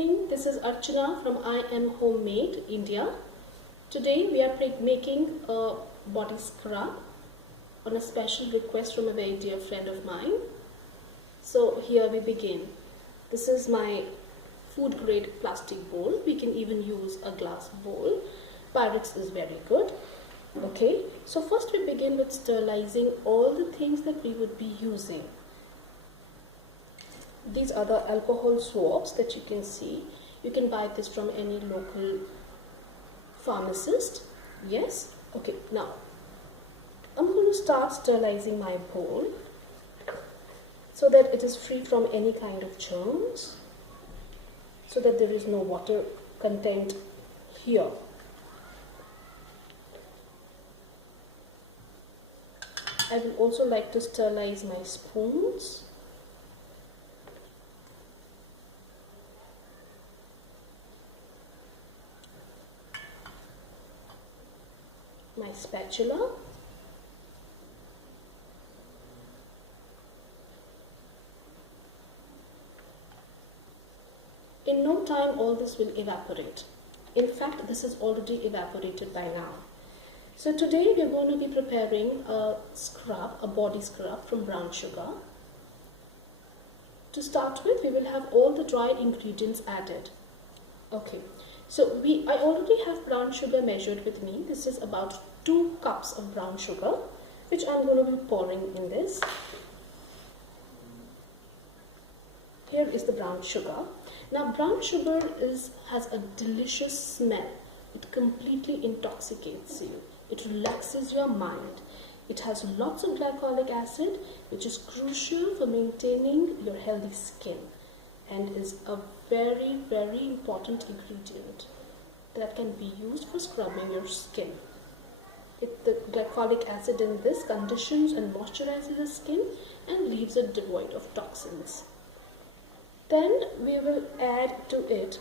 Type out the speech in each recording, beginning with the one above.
evening. This is Archana from I Am Homemade, India. Today we are making a body scrub on a special request from a very dear friend of mine. So here we begin. This is my food grade plastic bowl. We can even use a glass bowl. Pyrex is very good. Okay, so first we begin with sterilizing all the things that we would be using. These are the alcohol swabs that you can see. You can buy this from any local pharmacist. Yes? Okay, now I'm going to start sterilizing my bowl so that it is free from any kind of germs, so that there is no water content here. I will also like to sterilize my spoons. My spatula, in no time all this will evaporate. In fact, this is already evaporated by now. So today we are going to be preparing a scrub, a body scrub from brown sugar. To start with, we will have all the dry ingredients added. Okay, so I already have brown sugar measured with me. This is about 2 cups of brown sugar, which I'm going to be pouring in this. Here is the brown sugar. Now brown sugar has a delicious smell. It completely intoxicates you. It relaxes your mind. It has lots of glycolic acid, which is crucial for maintaining your healthy skin and is a very, very important ingredient that can be used for scrubbing your skin. The glycolic acid in this conditions and moisturizes the skin and leaves it devoid of toxins. Then we will add to it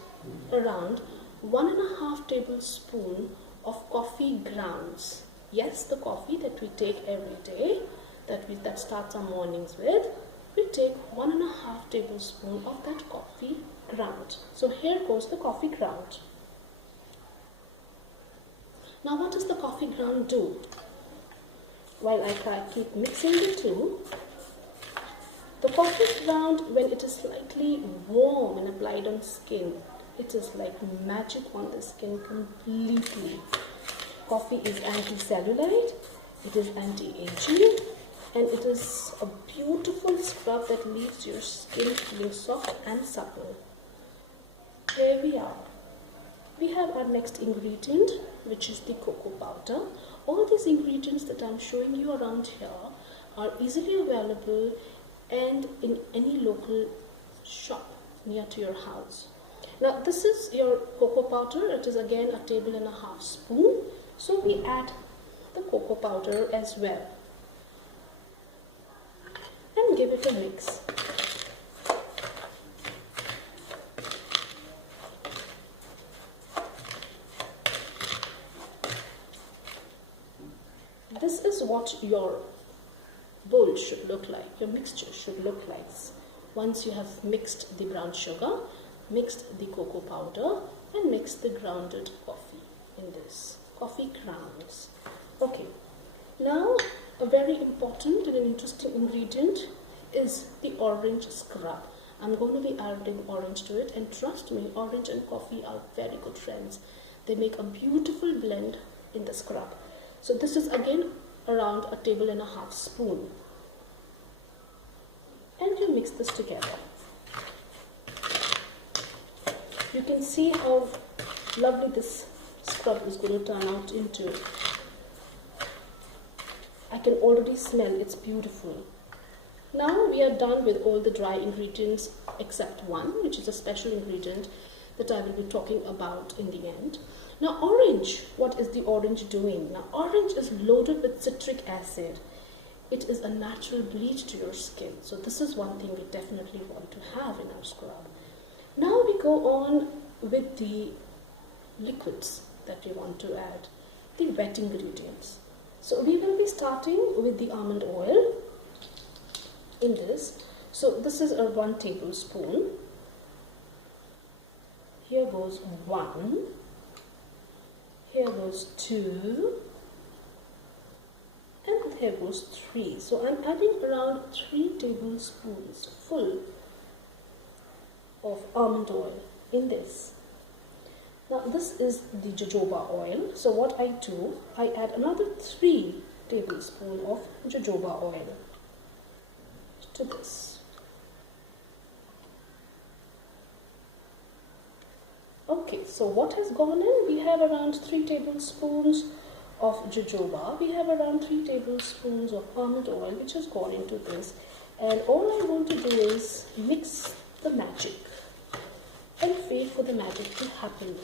around 1.5 tablespoons of coffee grounds. Yes, the coffee that we take every day, that starts our mornings with, we take 1.5 tablespoons of that coffee ground. So here goes the coffee ground. Now what does the coffee ground do? While I keep mixing the two, the coffee ground, when it is slightly warm and applied on skin, it is like magic on the skin completely. Coffee is anti-cellulite, it is anti-aging, and it is a beautiful scrub that leaves your skin feeling soft and supple. Here we are. We have our next ingredient, which is the cocoa powder. All these ingredients that I'm showing you around here are easily available and in any local shop near to your house. Now this is your cocoa powder. It is again 1.5 tablespoons. So we add the cocoa powder as well and give it a mix. This is what your bowl should look like, your mixture should look like. Once you have mixed the brown sugar, mixed the cocoa powder, and mixed the grounded coffee in this, coffee grounds. Okay, now a very important and an interesting ingredient is the orange scrub. I'm going to be adding orange to it, and trust me, orange and coffee are very good friends. They make a beautiful blend in the scrub. So this is again around 1.5 tablespoons. And you mix this together. You can see how lovely this scrub is going to turn out into. I can already smell it's beautiful. Now we are done with all the dry ingredients except one, which is a special ingredient that I will be talking about in the end. Now orange, what is the orange doing? Now orange is loaded with citric acid. It is a natural bleach to your skin. So this is one thing we definitely want to have in our scrub. Now we go on with the liquids that we want to add, the wet ingredients. So we will be starting with the almond oil in this. So this is a 1 tablespoon. Here goes 1. Here goes 2. And here goes 3. So I'm adding around 3 tablespoons full of almond oil in this. Now this is the jojoba oil. So what I do, I add another 3 tablespoons of jojoba oil to this. Okay, so what has gone in? We have around 3 tablespoons of jojoba. We have around 3 tablespoons of almond oil which has gone into this. And all I'm going to do is mix the magic and wait for the magic to happen.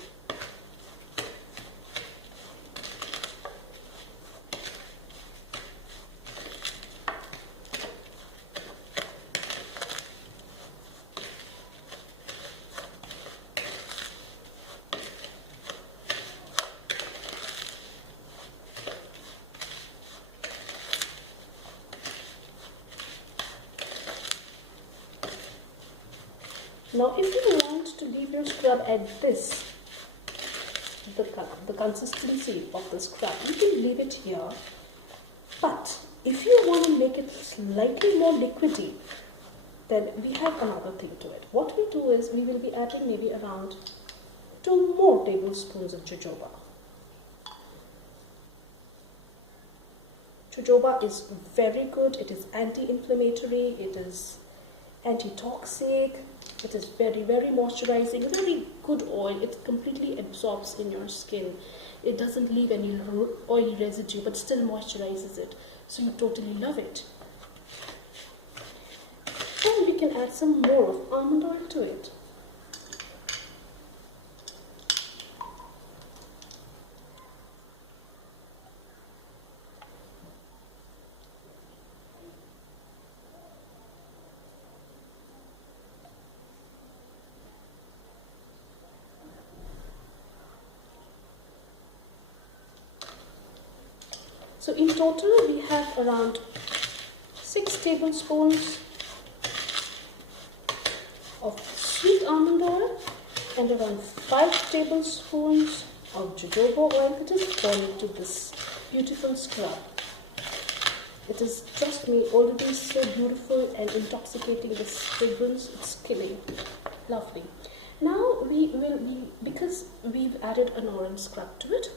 Now if you want to leave your scrub at this, the consistency of the scrub, you can leave it here. But if you want to make it slightly more liquidy, then we have another thing to it. What we do is we will be adding maybe around 2 more tablespoons of jojoba. Jojoba is very good. It is anti-inflammatory. It is antitoxic. It is very, very moisturizing, very good oil. It completely absorbs in your skin. It doesn't leave any oily residue, but still moisturizes it. So you totally love it. And we can add some more of almond oil to it. So in total we have around 6 tablespoons of sweet almond oil and around 5 tablespoons of jojoba oil that is gone into this beautiful scrub. It is, trust me, already so beautiful and intoxicating. This fragrance, it's killing. Lovely. Now we will be, because we've added an orange scrub to it,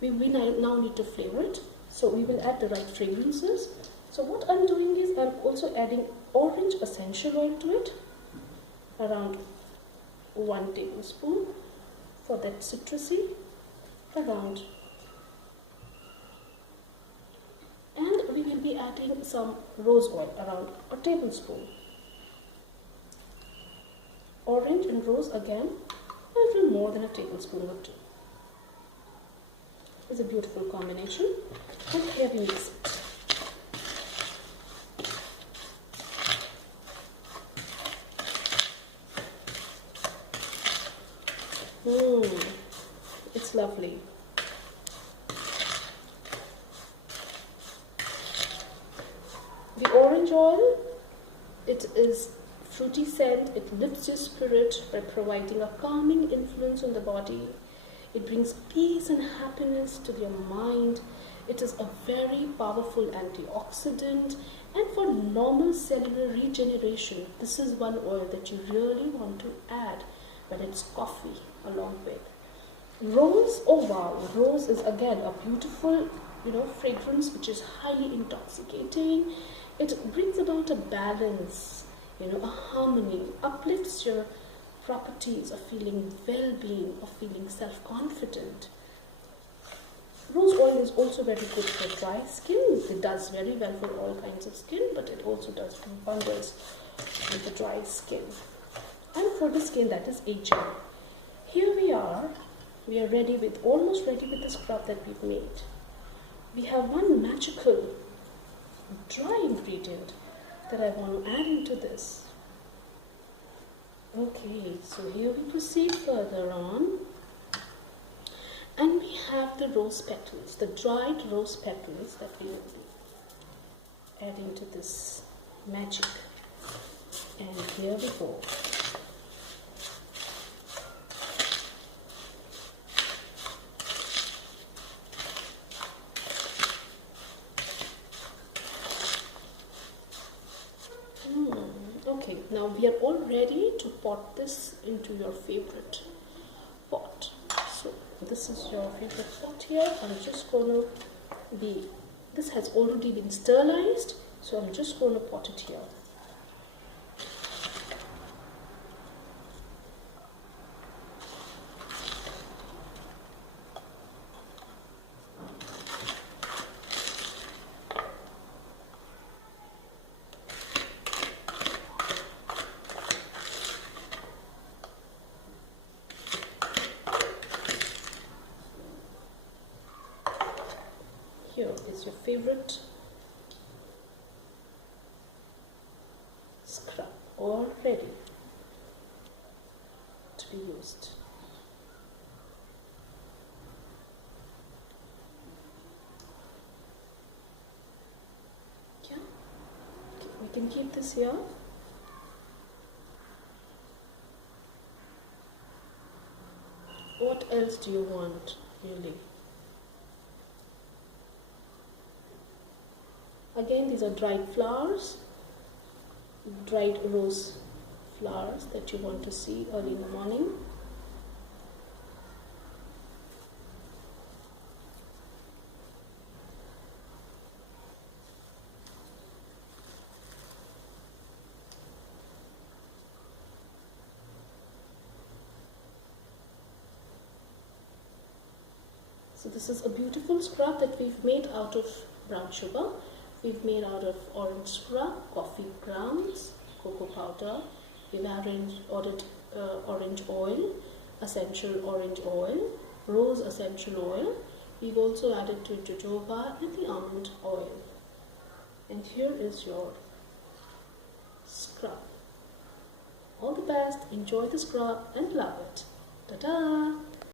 we now need to flavor it. So we will add the right fragrances. So what I'm doing is I'm also adding orange essential oil to it, around 1 tablespoon for that citrusy, around. And we will be adding some rose oil, around a tablespoon. Orange and rose again, a little more than a tablespoon would do. It's a beautiful combination. And here we mix it. It's lovely. The orange oil, it is fruity scent. It lifts your spirit by providing a calming influence on the body. It brings peace and happiness to your mind. It is a very powerful antioxidant, and for normal cellular regeneration, this is one oil that you really want to add when it's coffee along with. Rose, oh wow, rose is again a beautiful, fragrance which is highly intoxicating. It brings about a balance, a harmony, uplifts your properties of feeling well-being, of feeling self-confident. Rose oil is also very good for dry skin. It does very well for all kinds of skin, but it also does wonders with the dry skin. And for the skin that is aging. Here we are almost ready with the scrub that we've made. We have one magical dry ingredient that I want to add into this. Okay, so here we proceed further on. And we have the rose petals, the dried rose petals that we will be adding to this magic. And here we go. Now we are all ready to pot this into your favorite pot. So this is your favorite pot here. I'm just gonna this has already been sterilized, so I'm just gonna pot it here. Here is your favorite scrub, all ready to be used. Yeah, okay, we can keep this here. What else do you want, really? Again, these are dried flowers, dried rose flowers that you want to see early in the morning. So this is a beautiful scrub that we've made out of brown sugar. We've made out of orange scrub, coffee grounds, cocoa powder. We've added orange oil, essential orange oil, rose essential oil. We've also added to jojoba and the almond oil. And here is your scrub. All the best, enjoy the scrub and love it. Ta-da!